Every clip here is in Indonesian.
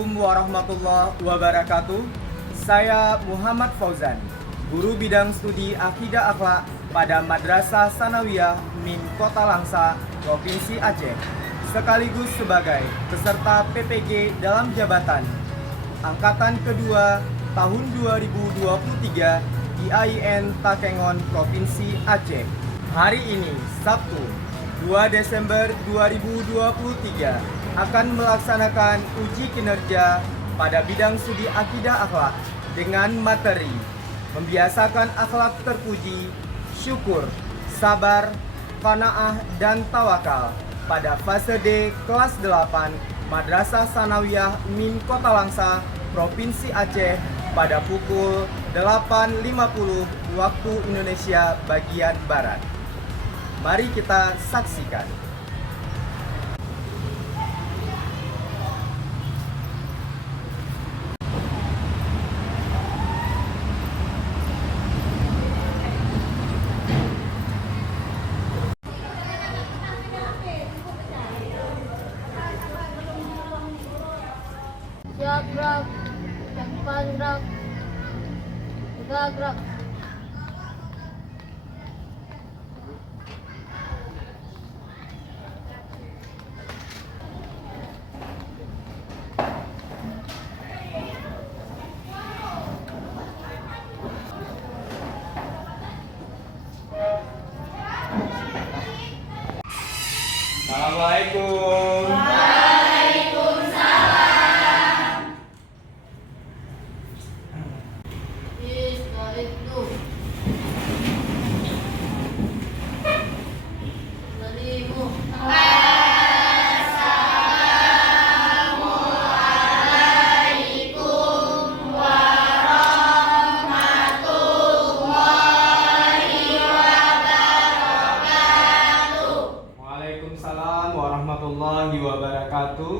Assalamualaikum warahmatullahi wabarakatuh. Saya Muhammad Fauzan, guru bidang studi Akidah Akhlak pada Madrasah Sanawiyah Mim Kota Langsa, Provinsi Aceh, sekaligus sebagai peserta PPG dalam jabatan Angkatan Kedua tahun 2023 di IAIN Takengon, Provinsi Aceh. Hari ini, Sabtu, 2 Desember 2023, akan melaksanakan uji kinerja pada bidang studi Akidah Akhlak dengan materi membiasakan akhlak terpuji, syukur, sabar, qanaah, dan tawakal pada fase D kelas 8 Madrasah Sanawiyah Mim Kota Langsa, Provinsi Aceh pada pukul 8.50 waktu Indonesia bagian Barat. Mari kita saksikan. Siap gerak, yang depan gerak, tiga gerak. Assalamualaikum. Assalamualaikum. Waalaikumsalam warahmatullahi wabarakatuh.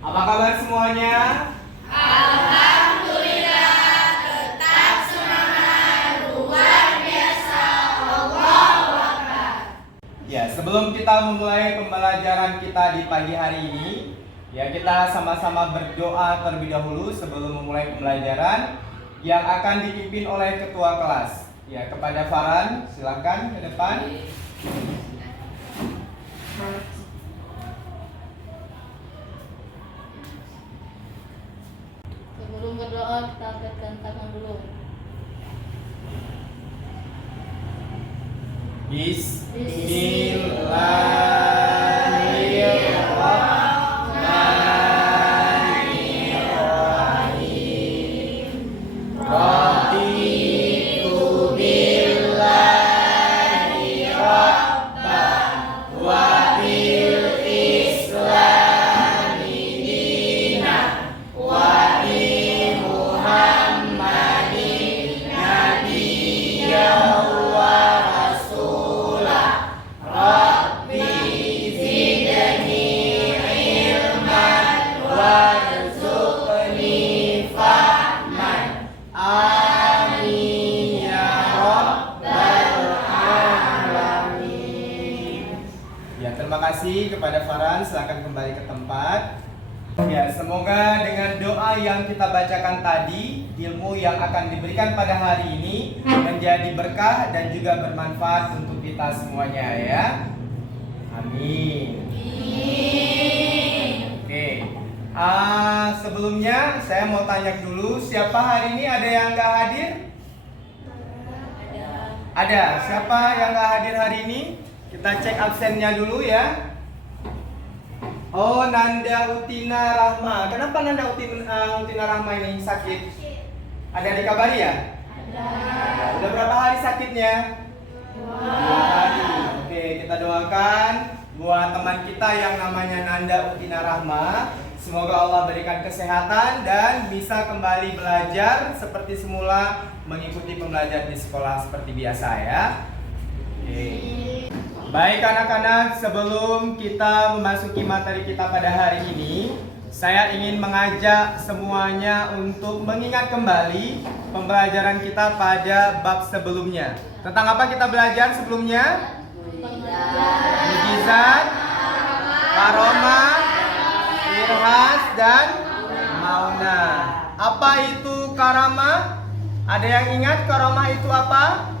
Apa kabar semuanya? Ya, sebelum kita memulai pembelajaran kita di pagi hari ini, ya kita sama-sama berdoa terlebih dahulu sebelum memulai pembelajaran yang akan dipimpin oleh ketua kelas. Ya, kepada Farhan, silakan ke depan. Sebelum berdoa kita angkatkan tangan dulu. Bismillahirrahmanirrahim. Raditu billahi rabba wa bil islami dina wa bi Muhammadin nabiyya wa rasulah. Rabbi zidni ilman warzuqni fahman. Amin ya rabbal alamin. Ya, terima kasih kepada Farhan. Silakan kembali ke tempat. Ya, semoga dengan doa yang kita bacakan tadi, ilmu yang akan diberikan pada hari ini menjadi berkah dan juga bermanfaat untuk kita semuanya ya. Amin. Oke. Sebelumnya saya mau tanya dulu, siapa hari ini ada yang nggak hadir? Ada. Siapa yang nggak hadir hari ini? Kita cek absennya dulu ya. Oh, Nanda Utina Rahma. Kenapa Nanda Utina Rahma ini sakit? Ada dikabari ya? Ada. Udah berapa hari sakitnya? 2 hari. Oke, kita doakan buat teman kita yang namanya Nanda Utina Rahma. Semoga Allah berikan kesehatan dan bisa kembali belajar seperti semula, mengikuti pembelajaran di sekolah seperti biasa ya. Oke. Baik anak-anak, sebelum kita memasuki materi kita pada hari ini, saya ingin mengajak semuanya untuk mengingat kembali pembelajaran kita pada bab sebelumnya. Tentang apa kita belajar sebelumnya? Mukjizat, karomah, irhas, dan maunah. Apa itu karamah? Ada yang ingat karamah itu apa?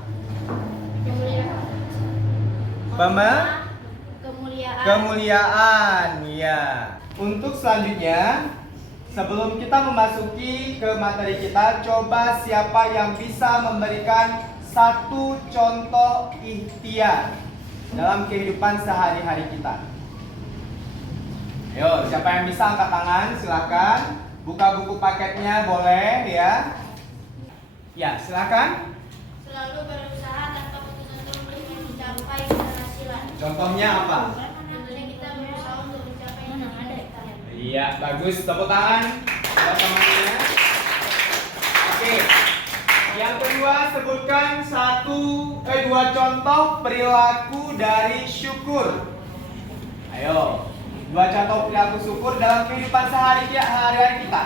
Kemuliaan, ya. Untuk selanjutnya, sebelum kita memasuki ke materi kita, coba siapa yang bisa memberikan satu contoh ikhtiar dalam kehidupan sehari-hari kita. Ayo, siapa yang bisa angkat tangan, silakan. Buka buku paketnya boleh ya. Ya, silakan. Selalu berusaha tanpa putus-asa untuk mencapai keberhasilan. Contohnya apa? Tentunya kita berusaha untuk mencapai cita-cita. Iya, bagus. Tepuk tangan buat temannya. Oke. Yang kedua, sebutkan dua contoh perilaku dari syukur. Ayo, dua contoh perilaku syukur dalam kehidupan sehari-hari kita.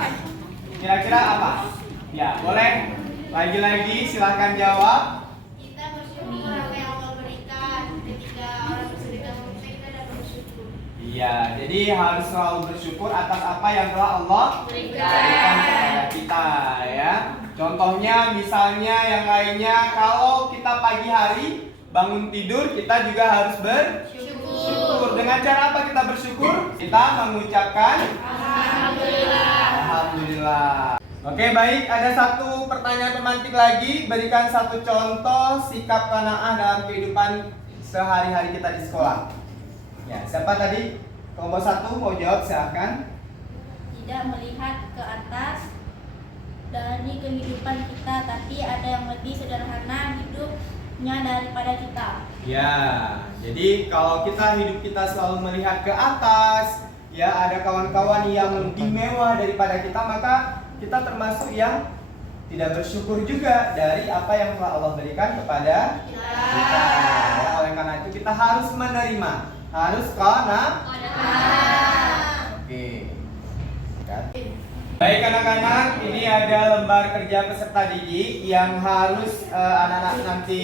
Kira-kira apa? Ya, boleh. Lagi-lagi silahkan jawab. Kita bersyukur apa yang Allah berikan. Ketika orang bersedekah kita dapat bersyukur. Iya, jadi harus selalu bersyukur atas apa yang telah Allah berikan kepada kita ya. Contohnya misalnya yang lainnya, kalau kita pagi hari bangun tidur, kita juga harus bersyukur. Dengan cara apa kita bersyukur? Kita mengucapkan Alhamdulillah. Oke, baik, ada satu pertanyaan pemantik lagi. Berikan satu contoh sikap qanaah dalam kehidupan sehari-hari kita di sekolah. Ya, siapa tadi? Kelompok 1 mau jawab, silahkan. Tidak melihat ke atas dari kehidupan kita, tapi ada yang lebih sederhana hidupnya daripada kita. Ya, jadi kalau hidup kita selalu melihat ke atas, ya ada kawan-kawan yang lebih mewah daripada kita, maka kita termasuk yang tidak bersyukur juga dari apa yang telah Allah berikan kepada kita. Ya, oleh karena itu kita harus menerima, harus qanaah. Oke. Baik anak-anak, ini ada lembar kerja peserta didik yang harus anak-anak nanti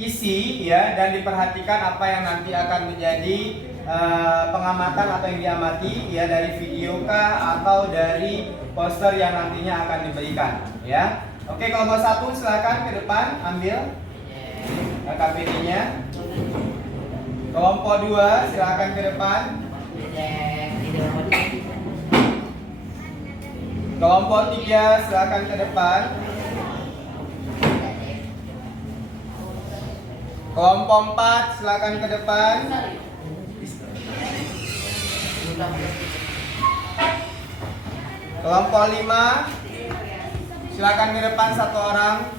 isi ya, dan diperhatikan apa yang nanti akan menjadi pengamatan atau yang diamati ya, dari video kah atau dari poster yang nantinya akan diberikan ya. Oke, kelompok 1 silakan ke depan ambil KPD-nya. Kelompok 2 silakan ke depan. Kelompok 3 silakan ke depan. Kelompok 4 silakan ke depan. Kelompok 5 silakan ke depan satu orang.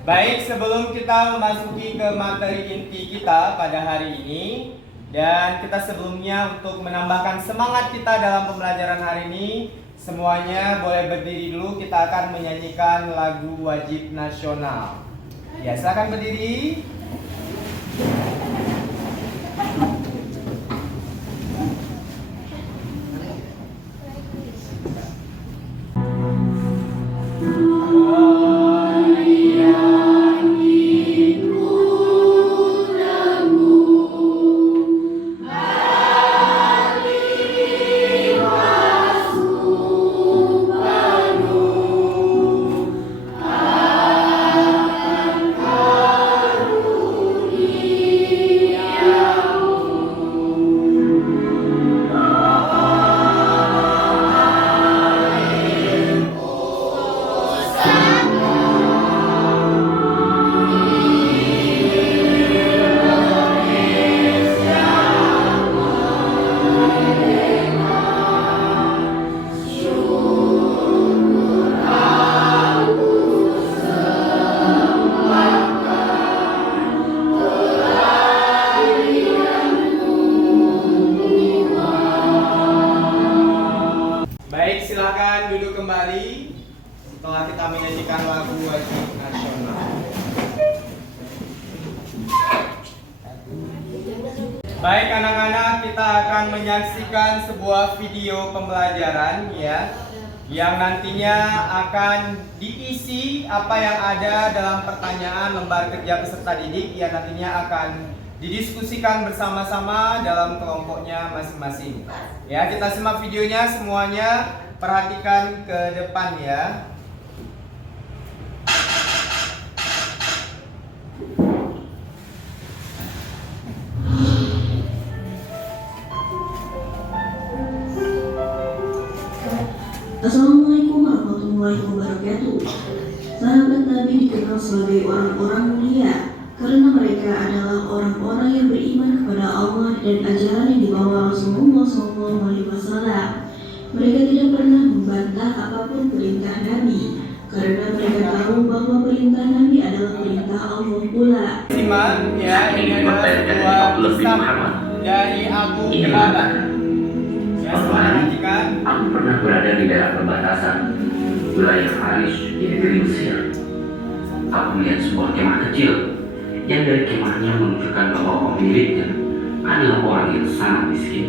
Baik, sebelum kita memasuki ke materi inti kita pada hari ini, dan kita sebelumnya untuk menambahkan semangat kita dalam pembelajaran hari ini, semuanya boleh berdiri dulu. Kita akan menyanyikan lagu wajib nasional. Ya, silakan berdiri. Baik anak-anak, kita akan menyaksikan sebuah video pembelajaran ya, yang nantinya akan diisi apa yang ada dalam pertanyaan lembar kerja peserta didik yang nantinya akan didiskusikan bersama-sama dalam kelompoknya masing-masing. Ya, kita simak videonya semuanya, perhatikan ke depan ya. Assalamualaikum warahmatullahi wabarakatuh. Sahabat Nabi dikenal sebagai orang-orang mulia karena mereka adalah orang-orang yang beriman kepada Allah dan ajaran yang dibawa Rasulullah SAW. Mereka tidak pernah membantah apapun perintah Nabi karena mereka tahu bahwa perintah Nabi adalah perintah Allah pula. Simak ya, ini adalah sebuah kisah dari Abu Qilabah. Suatu hari, aku pernah berada di daerah perbatasan wilayah Arish di negeri Mesir. Aku melihat sebuah kemah kecil yang dari kemahnya menunjukkan bahwa pemiliknya adalah orang yang sangat miskin.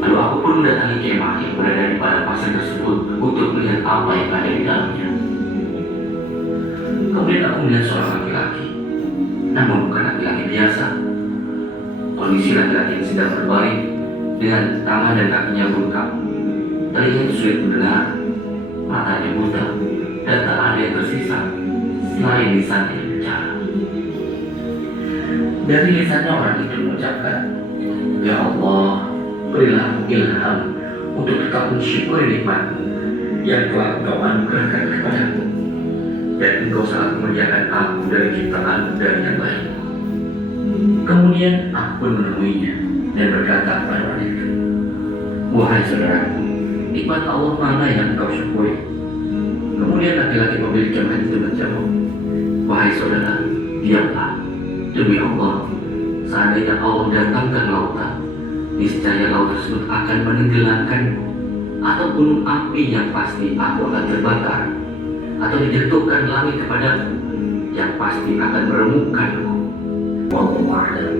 Lalu aku pun mendatangi kemah yang berada di pada pasar tersebut untuk melihat apa yang ada di dalamnya. Kemudian aku melihat seorang laki-laki, namun bukan laki-laki biasa. Kondisi laki-laki yang sedang berbaring dengan tangan dan kakinya bengkak, telinganya sulit mendengar, matanya buta, dan tak ada yang tersisa selain lisannya yang bicara. Dari lisannya orang itu mengucapkan, "Ya Allah, berilah aku ilham untuk tetap mensyukuri nikmat-Mu yang telah Engkau anugerahkan kepadaku, dan Engkau sangat memuliakan aku dari ciptaan dari yang lain." Kemudian aku pun menemuinya dan berkata kepada wanita, "Wahai saudaraku, nikmat Allah mana yang engkau syukuri?" Kemudian laki-laki pemilik kemah itu menjawab, "Wahai saudara, diamlah. Demi Allah, seandainya Allah datangkan lautan, niscaya laut tersebut akan menenggelamkanmu, atau gunung api yang pasti aku akan terbakar, atau dijatuhkan langit kepadamu yang pasti akan meremukkanmu." Wallahu a'lam.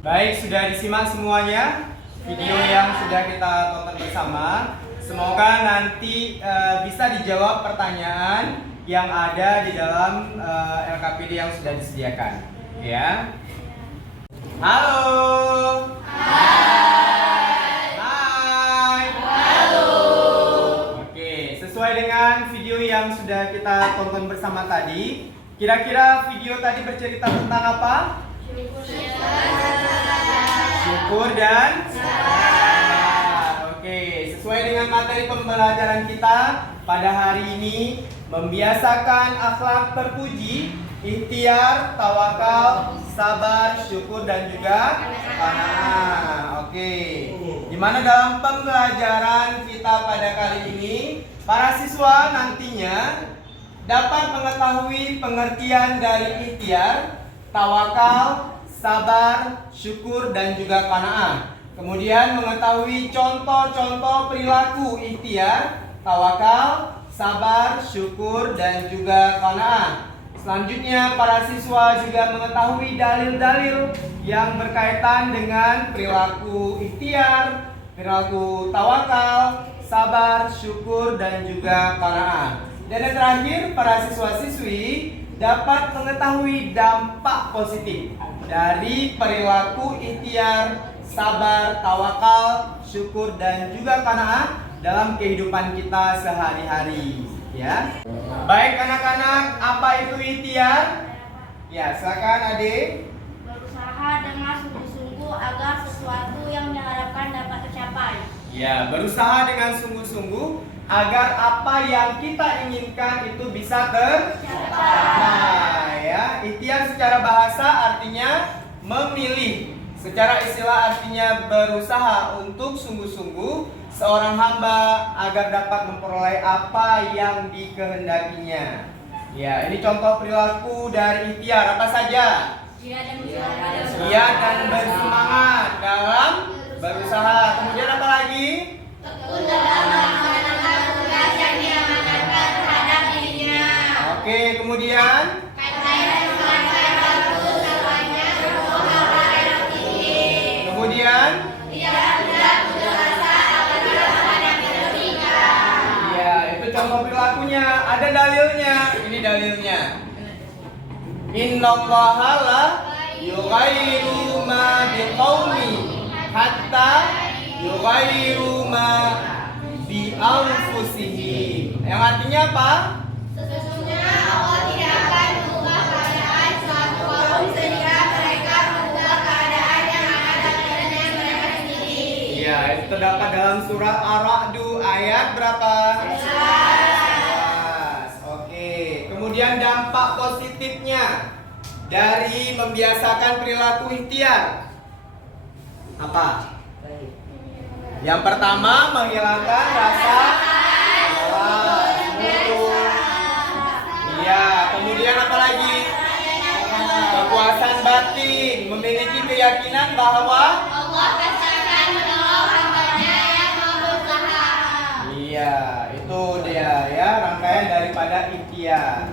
Baik, sudah disimak semuanya video yang sudah kita tonton bersama. Semoga nanti bisa dijawab pertanyaan yang ada di dalam LKPD yang sudah disediakan. Ya. Halo. Hai. Halo. Oke, sesuai dengan video yang sudah kita tonton bersama tadi, kira-kira video tadi bercerita tentang apa? Syukur dan sabar. Oke, sesuai dengan materi pembelajaran kita pada hari ini, membiasakan akhlak terpuji, ikhtiar, tawakal, sabar, syukur dan juga qanaah. Oke. Di mana dalam pembelajaran kita pada kali ini, para siswa nantinya dapat mengetahui pengertian dari ikhtiar, tawakal, sabar, syukur dan juga qanaah. Kemudian mengetahui contoh-contoh perilaku ikhtiar, tawakal, sabar, syukur dan juga qanaah. Selanjutnya para siswa juga mengetahui dalil-dalil yang berkaitan dengan perilaku ikhtiar, perilaku tawakal, sabar, syukur dan juga qanaah. Dan yang terakhir, para siswa-siswi dapat mengetahui dampak positif dari perilaku ikhtiar, sabar, tawakal, syukur dan juga qanaah dalam kehidupan kita sehari-hari, ya. Baik anak-anak, apa itu ikhtiar? Ya, silakan Ade. Berusaha dengan sungguh-sungguh agar sesuatu yang diharapkan dapat tercapai. Ya, berusaha dengan sungguh-sungguh agar apa yang kita inginkan itu bisa tercapai. Ya, ikhtiar secara bahasa artinya memilih. Secara istilah artinya berusaha untuk sungguh-sungguh seorang hamba agar dapat memperoleh apa yang dikehendakinya. Ya, ini contoh perilaku dari ikhtiar apa saja? Giat dan bersemangat dalam berusaha. Kemudian apa lagi? Tekun dalam melaksanakan tugas yang diamanatkan terhadap dirinya. Oke, kemudian? Kata yang dilakukan waktu semuanya Ada dalilnya. Ini dalilnya. Innallaha la yughayyiru ma biqaumin hatta yughayyiru ma bi anfusihim. Yang artinya apa? Sesungguhnya Allah tidak akan mengubah keadaan suatu kaum sehingga mereka mengubah keadaan yang ada pada diri mereka sendiri. Iya, itu terdapat dalam surah Ar-Ra'd ayat berapa? 11. Oke. Kemudian dampak positifnya dari membiasakan perilaku ikhtiar apa? Yang pertama, menghilangkan rasa malas. Iya, kemudian apa lagi? Kepuasan batin, memiliki keyakinan bahwa Allah pasti akan menolong hamba-Nya yang mau berusaha. iya, itu dia ya rangkaian daripada ikhtiar.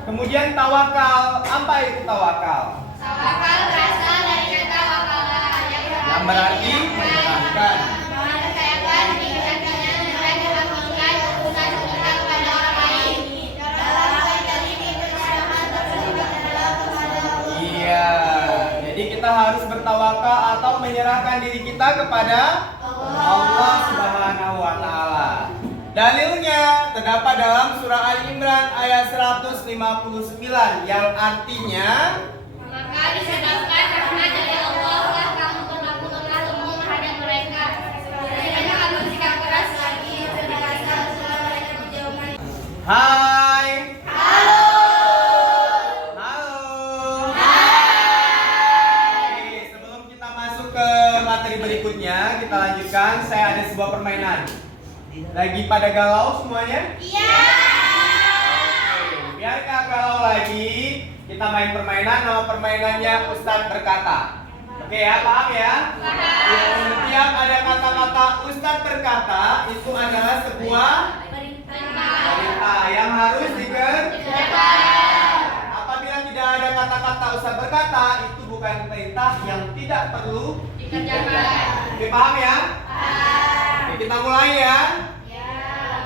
Kemudian tawakal, apa itu tawakal? Tawakal berasal dari kata wakala Yang berarti menyerahkan. mempercayakan kebijakannya dan melakukan keputusan kita kepada orang lain. Dalam menjalani perjuangan tersebut adalah kepada Iya, jadi kita harus bertawakal atau menyerahkan diri kita kepada Allah Subhanahu wa taala. Dalilnya terdapat dalam surah Al-Imran ayat 159 yang artinya maka disebabkan rahmat dari Allah lah kamu berlaku-laku lembut terhadap mereka. Sekiranya kamu bersikap keras lagi berbiasa setelah mereka menjauhkan. Hai. Halo. Halo. Oke, sebelum kita masuk ke materi berikutnya, kita lanjutkan. Saya ada sebuah permainan. Lagi pada galau semuanya? Iya. Oke, biar gak galau lagi, kita main permainan. Nama permainannya Ustadz Berkata. Oke ya, paham ya? Paham. Setiap ada kata-kata Ustadz Berkata, itu adalah sebuah perintah yang harus dikerjakan. Apabila tidak ada kata-kata Ustadz Berkata, itu bukan perintah yang tidak perlu dikerjakan. Oke, paham ya? Oke, kita mulai ya.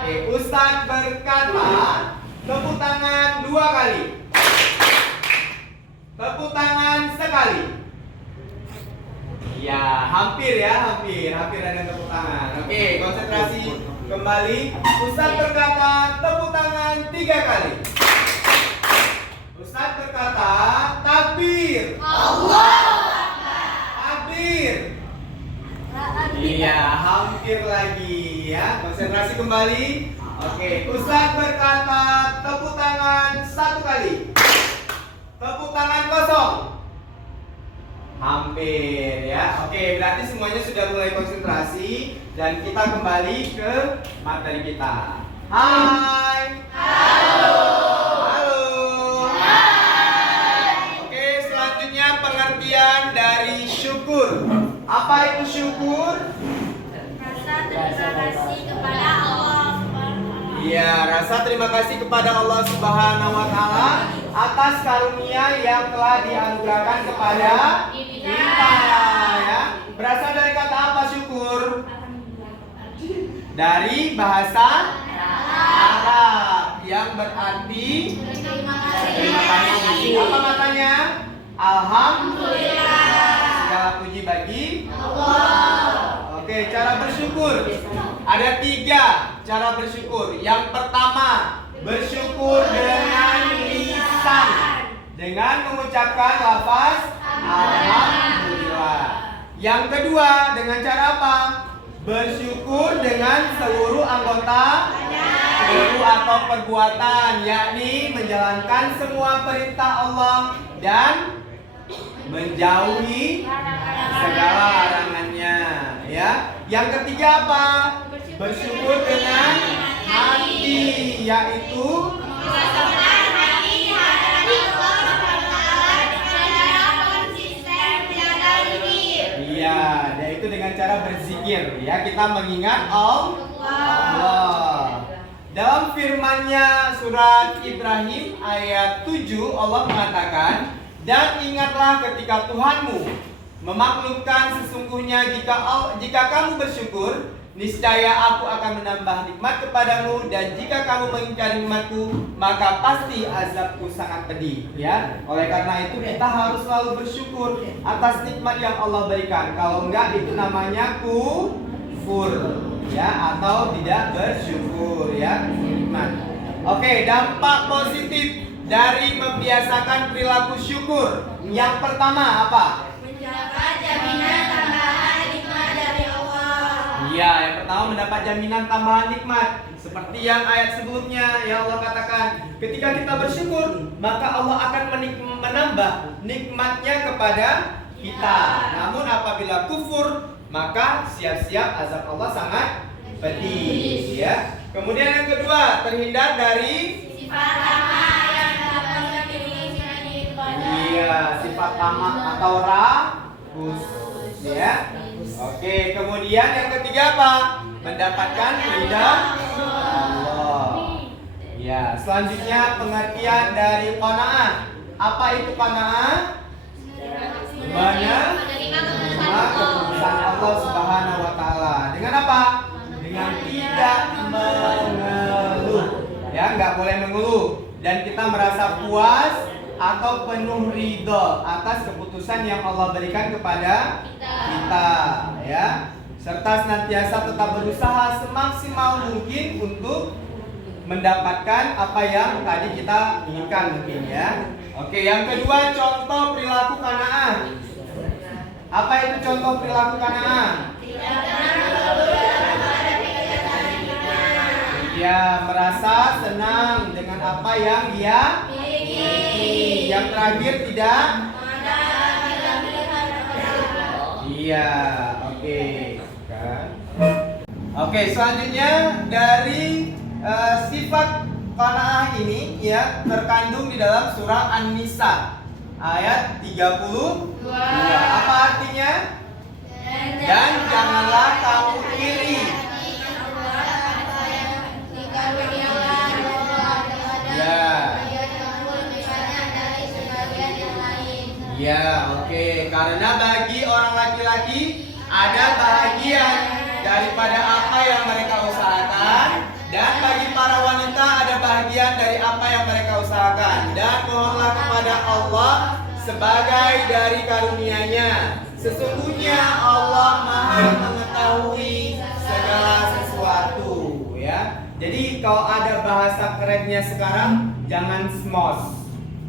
Oke, Ustadz berkata, tepuk tangan 2 kali. Tepuk tangan sekali. Ya, hampir ya, hampir ada tepuk tangan. Oke, konsentrasi kembali. Ustadz berkata, tepuk tangan 3 kali. Ustadz berkata, takbir. Takbir. Iya, hampir lagi ya. Konsentrasi kembali. Oke, Ustadz berkata, tepuk tangan 1 kali. Tepuk tangan kosong. Hampir ya. Oke, berarti semuanya sudah mulai konsentrasi dan kita kembali ke materi kita. Hai. Halo. Halo. Hai. Oke, selanjutnya pengertian dari syukur. Apa itu syukur? Rasa terima kasih kepada Allah Subhanahu wa taala. Iya, rasa terima kasih kepada Allah Subhanahu wa taala atas karunia yang telah dianugerahkan kepada kita ya. Berasal dari kata apa syukur? Dari bahasa Arab yang berarti Terima terima kasih. Apa maknanya? Alhamdulillah. Segala puji bagi Allah. Oke, cara bersyukur. Ada 3 cara bersyukur. Yang pertama, bersyukur dengan lisan, dengan mengucapkan lafaz alhamdulillah. Yang kedua, dengan cara apa? Bersyukur dengan seluruh anggota tubuh atau perbuatan, yakni menjalankan semua perintah Allah dan menjauhi segala larangannya ya. Yang ketiga apa? Bersyukur dengan hati, yaitu Mengosongkan hati di hadapan Allah Subhanahu wa taala dengan cara konsisten menjaga zikir. iya, yaitu dengan cara berzikir ya. Kita mengingat Allah. Dalam firman-Nya surat Ibrahim ayat 7 Allah mengatakan, dan ingatlah ketika Tuhanmu memaklumkan sesungguhnya jika kamu bersyukur, niscaya aku akan menambah nikmat kepadamu, dan jika kamu mengingkari nikmatku, maka pasti azabku sangat pedih. Ya, oleh karena itu kita harus selalu bersyukur atas nikmat yang Allah berikan. Kalau enggak, itu namanya kufur, ya, atau tidak bersyukur, ya, nikmat. Oke, dampak positif dari membiasakan perilaku syukur. Yang pertama apa? Mendapat jaminan tambahan nikmat dari Allah. Iya, yang pertama mendapat jaminan tambahan nikmat. Seperti yang ayat sebelumnya yang Allah katakan, ketika kita bersyukur, maka Allah akan menambah nikmatnya kepada kita. Namun apabila kufur, maka siap-siap azab Allah sangat pedih, ya. Kemudian yang kedua, terhindar dari Sifat tamak yang dapat diinginkan kepada. iya, sifat tamak atau rakus, ya. Oke, kemudian yang ketiga apa? Mendapatkan ridha Allah. Ya, selanjutnya pengertian dari qanaah. Apa itu qanaah? Menerima keputusan Allah Subhanahu wa taala. Dengan apa? Dengan tidak mengeluh. Ya, nggak boleh mengeluh, dan kita merasa puas atau penuh ridho atas keputusan yang Allah berikan kepada kita, ya. Serta senantiasa tetap berusaha semaksimal mungkin untuk mendapatkan apa yang tadi kita inginkan mungkin, ya. Oke, yang kedua, contoh perilaku qanaah. Apa itu contoh perilaku qanaah? Ya, merasa senang dengan apa yang dia miliki. Yang terakhir, tidak. Iya, oke. Kan? Oke, selanjutnya dari sifat qanaah ini, ya, terkandung di dalam surah An-Nisa ayat 32. Apa artinya? Dan janganlah kamu iri. Ya. Ya, oke. Karena bagi orang laki-laki ada bahagian daripada apa yang mereka usahakan, dan bagi para wanita ada bahagian dari apa yang mereka usahakan. Dan mohonlah kepada Allah sebagai dari karunia-Nya. Sesungguhnya Allah Maha mengetahui segala sesuatu, ya. Jadi kalau ada bahasa kerennya sekarang, jangan smos.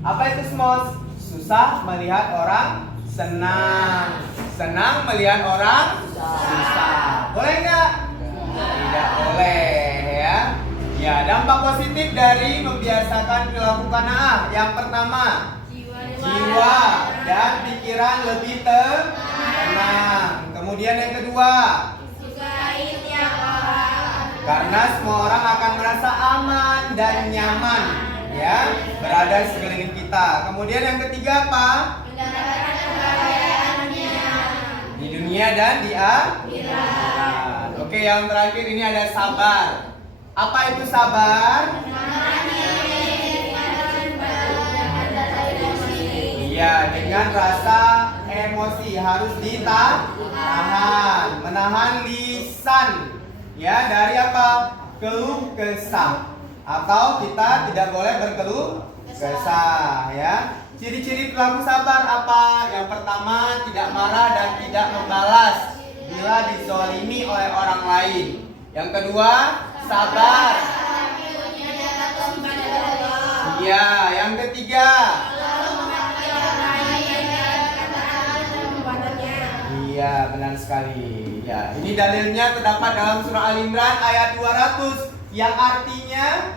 Apa itu smos? Susah melihat orang senang, senang melihat orang susah. Boleh nggak? Tidak boleh, ya. Ya, dampak positif dari membiasakan perilaku qanaah. Yang pertama, jiwa dan pikiran lebih tenang. Kemudian yang kedua, karena semua orang akan merasa aman dan nyaman, ya, berada di sekeliling kita. Kemudian yang ketiga apa? Di dunia dan di akhirat. Oke, yang terakhir ini ada sabar. Apa itu sabar? Iya, dengan rasa emosi harus ditahan, menahan lisan, ya, dari apa? Keluh kesah, atau kita tidak boleh berkeluh kesah, ya. Ciri-ciri perilaku sabar apa? Yang pertama, tidak marah dan tidak membalas bila dizolimi oleh orang lain. Yang kedua, sabar. Iya, yang ketiga, iya, benar sekali. Ya, ini dalilnya terdapat dalam surah Al-Imran ayat 200 yang artinya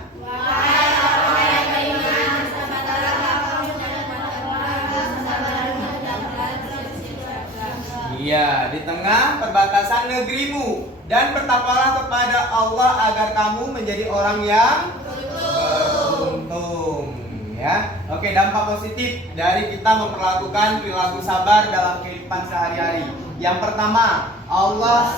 iya, di tengah perbatasan negerimu, dan bertakwalah kepada Allah agar kamu menjadi orang yang beruntung, ya. Oke, dampak positif dari kita memperlakukan perilaku sabar dalam kehidupan sehari-hari. Yang pertama, Allah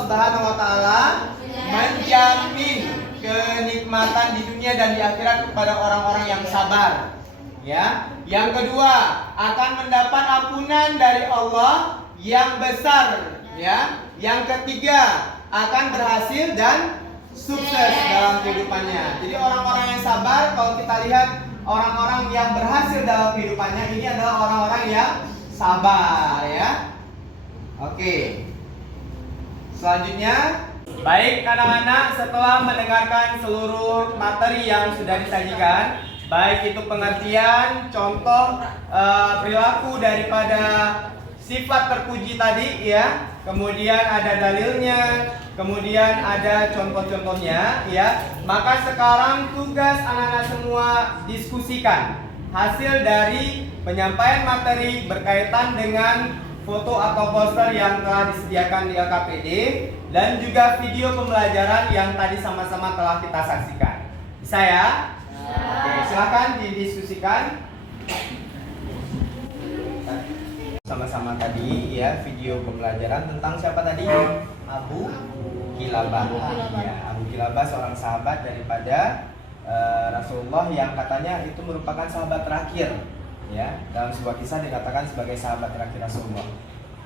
Subhanahu wa taala menjamin kenikmatan di dunia dan di akhirat kepada orang-orang yang sabar. Ya. Yang kedua, akan mendapat ampunan dari Allah yang besar, ya. Yang ketiga, akan berhasil dan sukses dalam kehidupannya. Jadi orang-orang yang sabar, kalau kita lihat orang-orang yang berhasil dalam kehidupannya, ini adalah orang-orang yang sabar ya. Oke. Selanjutnya, baik anak-anak, setelah mendengarkan seluruh materi yang sudah disajikan, baik itu pengertian, contoh, perilaku daripada sifat terpuji tadi ya, kemudian ada dalilnya, kemudian ada contoh-contohnya ya. Maka sekarang tugas anak-anak semua diskusikan hasil dari penyampaian materi berkaitan dengan foto atau poster yang telah disediakan di LKPD dan juga video pembelajaran yang tadi sama-sama telah kita saksikan. Bisa ya? Oke, silakan didiskusikan. Sama-sama tadi ya, video pembelajaran tentang siapa tadi? Abu Kilabah. Ya, Abu Kilabah seorang sahabat daripada Rasulullah yang katanya itu merupakan sahabat terakhir. Ya, dalam sebuah kisah dikatakan sebagai sahabat terakhir Rasulullah.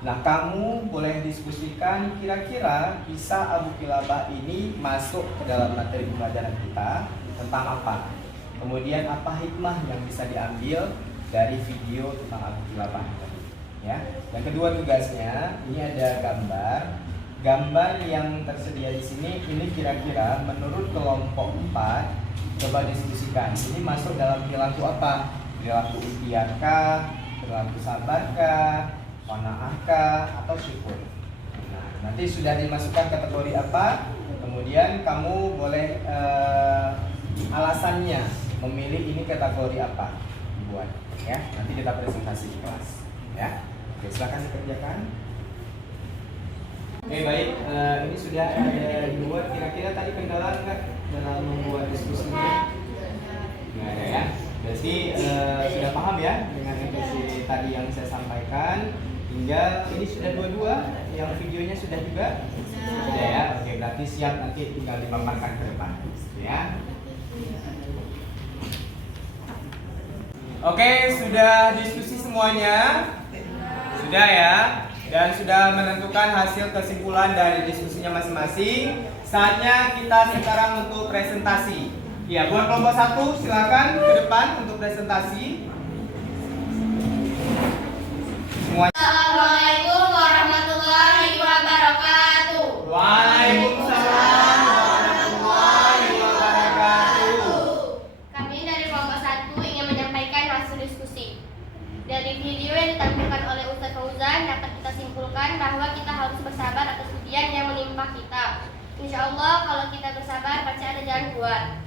Nah, kamu boleh diskusikan kira-kira kisah Abu Kilabah ini masuk ke dalam materi pembelajaran kita tentang apa? Kemudian apa hikmah yang bisa diambil dari video tentang Abu Kilabah tadi? Ya. Dan kedua tugasnya, ini ada gambar. Gambar yang tersedia di sini ini kira-kira menurut kelompok 4, coba diskusikan. Ini masuk dalam perilaku apa? Perilaku ikhtiarkah, perilaku sabarkah, qanaahkah, atau syukur. Nah, nanti sudah dimasukkan kategori apa, kemudian kamu boleh alasannya memilih ini kategori apa dibuat ya. Nanti kita presentasi di kelas ya. Oke, silakan dikerjakan. Oke, baik, ini sudah dibuat. Kira-kira tadi kendala nggak dalam membuat diskusinya? Nggak ada ya. Berarti sudah paham ya dengan instruksi tadi yang saya sampaikan. Hingga ini sudah dua-dua, yang videonya sudah juga? Sudah ya. Oke, berarti siap, nanti tinggal dipaparkan ke depan ya. Oke, sudah diskusi semuanya? Sudah ya. Dan sudah menentukan hasil kesimpulan dari diskusinya masing-masing. Saatnya kita sekarang untuk presentasi. Ya, buat kelompok 1 silakan ke depan untuk presentasi. Semuanya. Assalamualaikum warahmatullahi wabarakatuh. Waalaikumsalam warahmatullahi wabarakatuh. Kami dari kelompok 1 ingin menyampaikan hasil diskusi. Dari video yang ditampilkan oleh Ustaz Fauzan dapat kita simpulkan bahwa kita harus bersabar atas ujian yang menimpa kita. Insya Allah kalau kita bersabar pasti ada jalan keluar.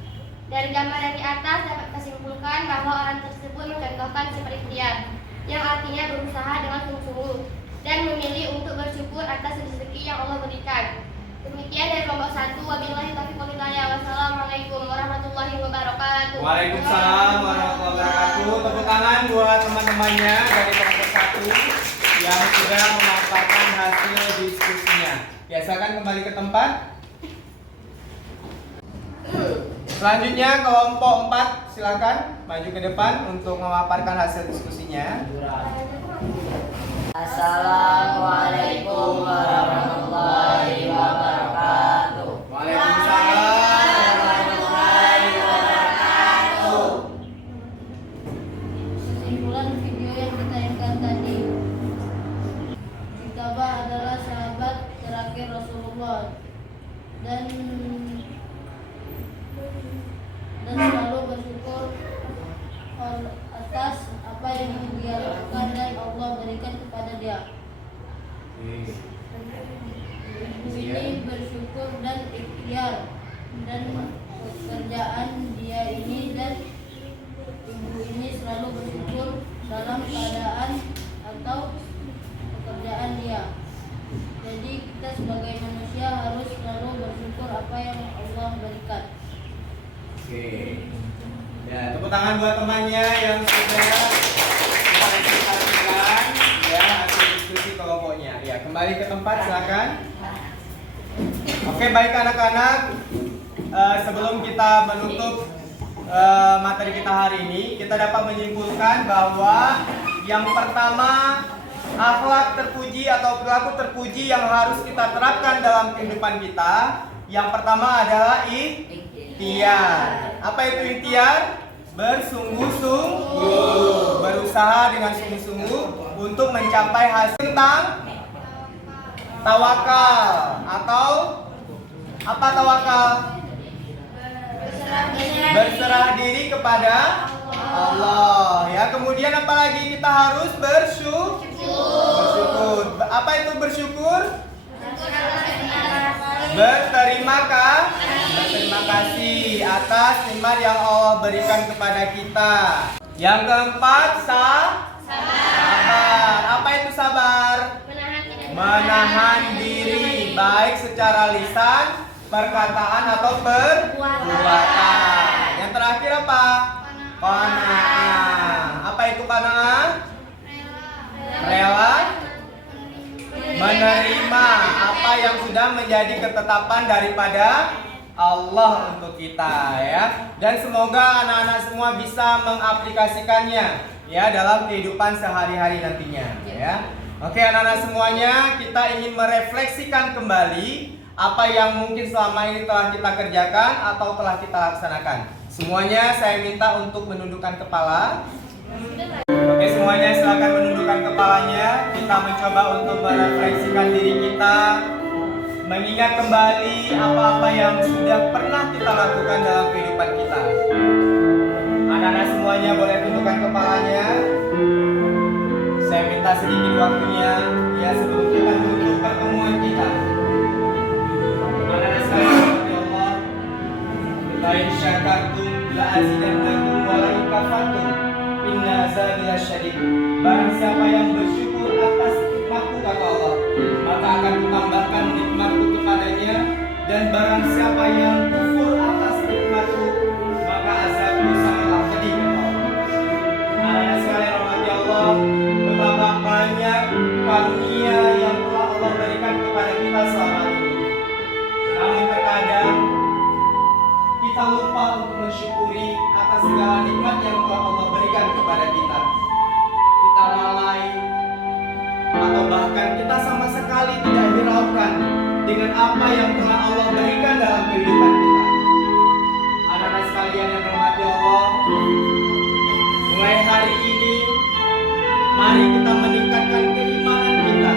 Dari gambar yang di atas dapat kita simpulkan bahwa orang tersebut mencontohkan sifat ikhtiar, yang artinya berusaha dengan sungguh-sungguh dan memilih untuk bersyukur atas rezeki yang Allah berikan. Demikian dari kelompok 1. Wabillahi taufiq wal hidayah. Wassalamualaikum warahmatullahi wabarakatuh. Waalaikumsalam warahmatullahi wabarakatuh. Tepuk tangan buat teman-temannya dari kelompok 1 yang sudah memaparkan hasil diskusinya. Ya, silakan kembali ke tempat. Selanjutnya kelompok 4 silakan maju ke depan untuk memaparkan hasil diskusinya. Assalamualaikum warahmatullahi wabarakatuh. Waalaikumsalam warahmatullahi wabarakatuh. Kesimpulan video yang ditayangkan tadi, Kilabah adalah sahabat terakhir Rasulullah dan selalu bersyukur atas apa yang dia lakukan dan Allah berikan kepada dia. Ibu ini bersyukur dan ikhtiar dan pekerjaan dia ini, dan ibu ini selalu bersyukur dalam keadaan atau pekerjaan dia. Jadi kita sebagai manusia harus selalu bersyukur apa yang Allah berikan. Oke. Ya, tepuk tangan buat temannya yang sudah kita presentasikan ya hasil diskusi kelompoknya. Ya, kembali ke tempat silakan. Oke, baik anak-anak. Sebelum kita menutup materi kita hari ini, kita dapat menyimpulkan bahwa yang pertama akhlak terpuji atau perilaku terpuji yang harus kita terapkan dalam kehidupan kita. Yang pertama adalah ikhtiar. Apa itu ikhtiar? Bersungguh-sungguh, berusaha dengan sungguh-sungguh untuk mencapai hasil. Tentang tawakal atau apa tawakal? Berserah diri kepada Allah ya. Kemudian apalagi kita harus bersyukur. Apa itu bersyukur? Berterima kasih atas nikmat yang Allah berikan kepada kita. Yang keempat, sabar. Apa itu sabar? Menahan diri, baik secara lisan, perkataan atau perbuatan. Yang terakhir apa? Qanaah. Apa itu qanaah? Rela menerima apa yang sudah menjadi ketetapan daripada Allah untuk kita ya. Dan semoga anak-anak semua bisa mengaplikasikannya ya dalam kehidupan sehari-hari nantinya ya. Oke anak-anak semuanya, kita ingin merefleksikan kembali apa yang mungkin selama ini telah kita kerjakan atau telah kita laksanakan. Semuanya saya minta untuk menundukkan kepala. Oke semuanya silakan menundukkan kepalanya. Kita mencoba untuk merefleksikan diri kita, mengingat kembali apa-apa yang sudah pernah kita lakukan dalam kehidupan kita. Anak-anak semuanya boleh tundukkan kepalanya. Saya minta sedikit waktunya ya sebelum kita tutup pertemuan kita. Anak-anak sekalian ya Allah, la in syakartum la azidannakum wa la in kafartum inna azabi lasyadid. Barang siapa yang bersyukur atas nikmatku kata Allah, maka akan kutambahkan nikmatku kepadanya, dan barang siapa yang kufur atas nikmatku, maka azabku sangatlah pedih kata Allah. Anak-anak sekalian rahmati Allah, betapa banyak karunia yang telah Allah berikan kepada kita selama ini. Namun terkadang kita lupa untuk mensyukuri atas segala nikmat yang telah Allah berikan kepada kita. Kita lalai atau bahkan kita sama sekali tidak hiraukan dengan apa yang telah Allah berikan dalam kehidupan kita. Anak-anak sekalian yang dirahmati Allah, mulai hari ini mari kita meningkatkan keimanan kita,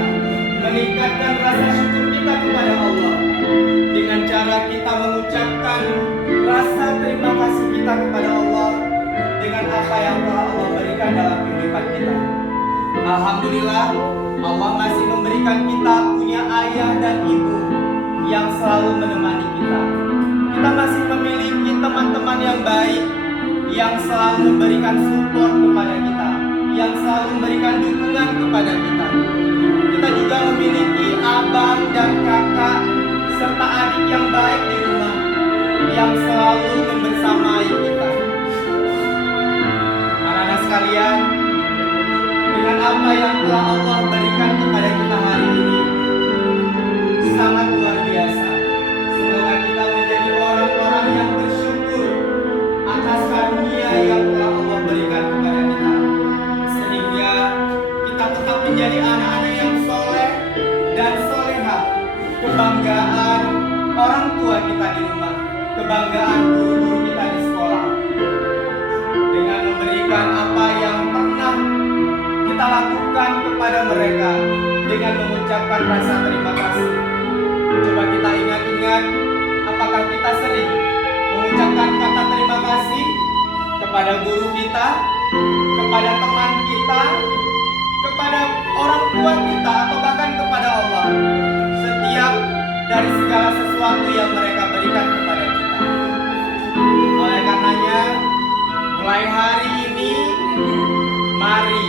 meningkatkan rasa syukur kita kepada Allah dengan cara kita mengucapkan rasa terima kasih kita kepada Allah dengan apa yang telah Allah berikan dalam kehidupan kita. Alhamdulillah, Allah masih memberikan kita punya ayah dan ibu yang selalu menemani kita. Kita masih memiliki teman-teman yang baik yang selalu memberikan support kepada kita, yang selalu memberikan dukungan kepada kita. Kita juga memiliki abang dan kakak serta adik yang baik di rumah yang selalu membersamai kita. Anak-anak sekalian, dengan apa yang telah Allah berikan kepada kita hari ini sangat luar biasa. Semoga kita menjadi orang-orang yang bersyukur atas karunia yang telah Allah berikan kepada kita, sehingga kita tetap menjadi anak-anak yang soleh dan solehah, kebanggaan orang tua kita di rumah, kebanggaan guru-guru kita di sekolah, dengan memberikan apa yang pernah kita lakukan kepada mereka dengan mengucapkan rasa terima kasih. Coba kita ingat-ingat, apakah kita sering mengucapkan kata terima kasih kepada guru kita, kepada teman kita, kepada orang tua kita, atau bahkan kepada Allah, setiap dari segala sesuatu yang mereka berikan kepada kita. Oleh karenanya, mulai hari ini, mari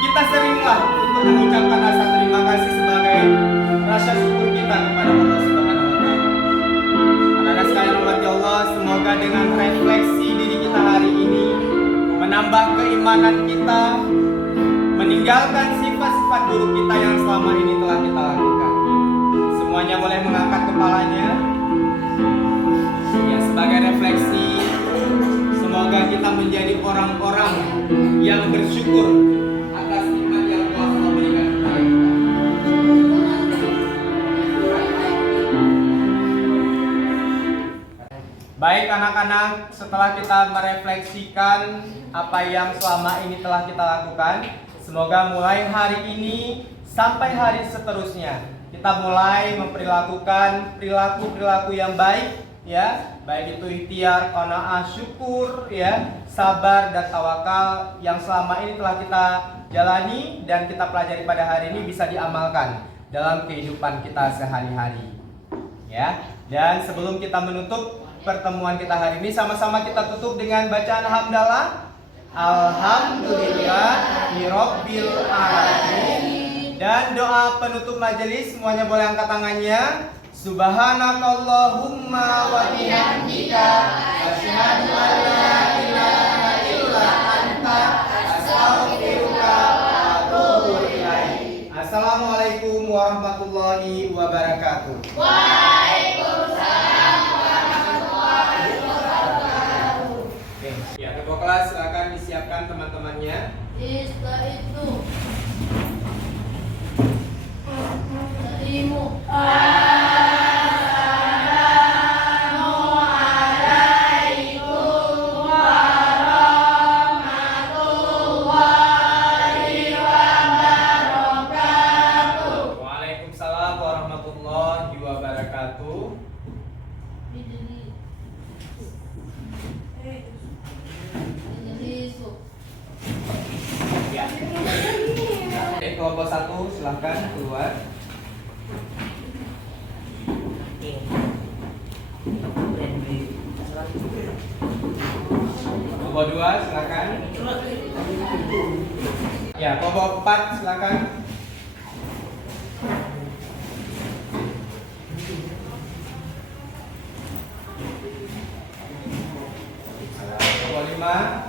kita seringlah untuk mengucapkan rasa terima kasih sebagai rasa syukur kita kepada Allah Subhanahu wa taala. Anak-anak sekalian rahmati Allah, semoga dengan refleksi diri kita hari ini menambah keimanan kita, meninggalkan sifat-sifat buruk kita yang selama ini telah kita lakukan. Semuanya boleh mengangkat kepalanya. Ya, sebagai refleksi, semoga kita menjadi orang-orang yang bersyukur atas nikmat yang telah Baik anak-anak, setelah kita merefleksikan apa yang selama ini telah kita lakukan, semoga mulai hari ini sampai hari seterusnya kita mulai memperlakukan perilaku-perilaku yang baik, ya, baik itu ikhtiar, qanaah, syukur, ya, sabar dan tawakal yang selama ini telah kita jalani dan kita pelajari pada hari ini bisa diamalkan dalam kehidupan kita sehari-hari, ya. Dan sebelum kita menutup pertemuan kita hari ini, sama-sama kita tutup dengan bacaan hamdalah. Alhamdulillahirabbil alamin. Dan doa penutup majelis, semuanya boleh angkat tangannya. Subhanakallahumma wa bihamdika asyhadu an la ilaha illa anta astaghfiruka wa atubu ilaik. Assalamualaikum warahmatullahi wabarakatuh. Ya, ketua kelas silakan disiapkan teman-temannya. Setelah itu tadimu Waalaikumsalam warahmatullahi wabarakatuh. Ya. Oke, kelompok 1 silahkan keluar. Kelompok 2 silakan. Ya, kelompok 4 silakan. Kelompok 5.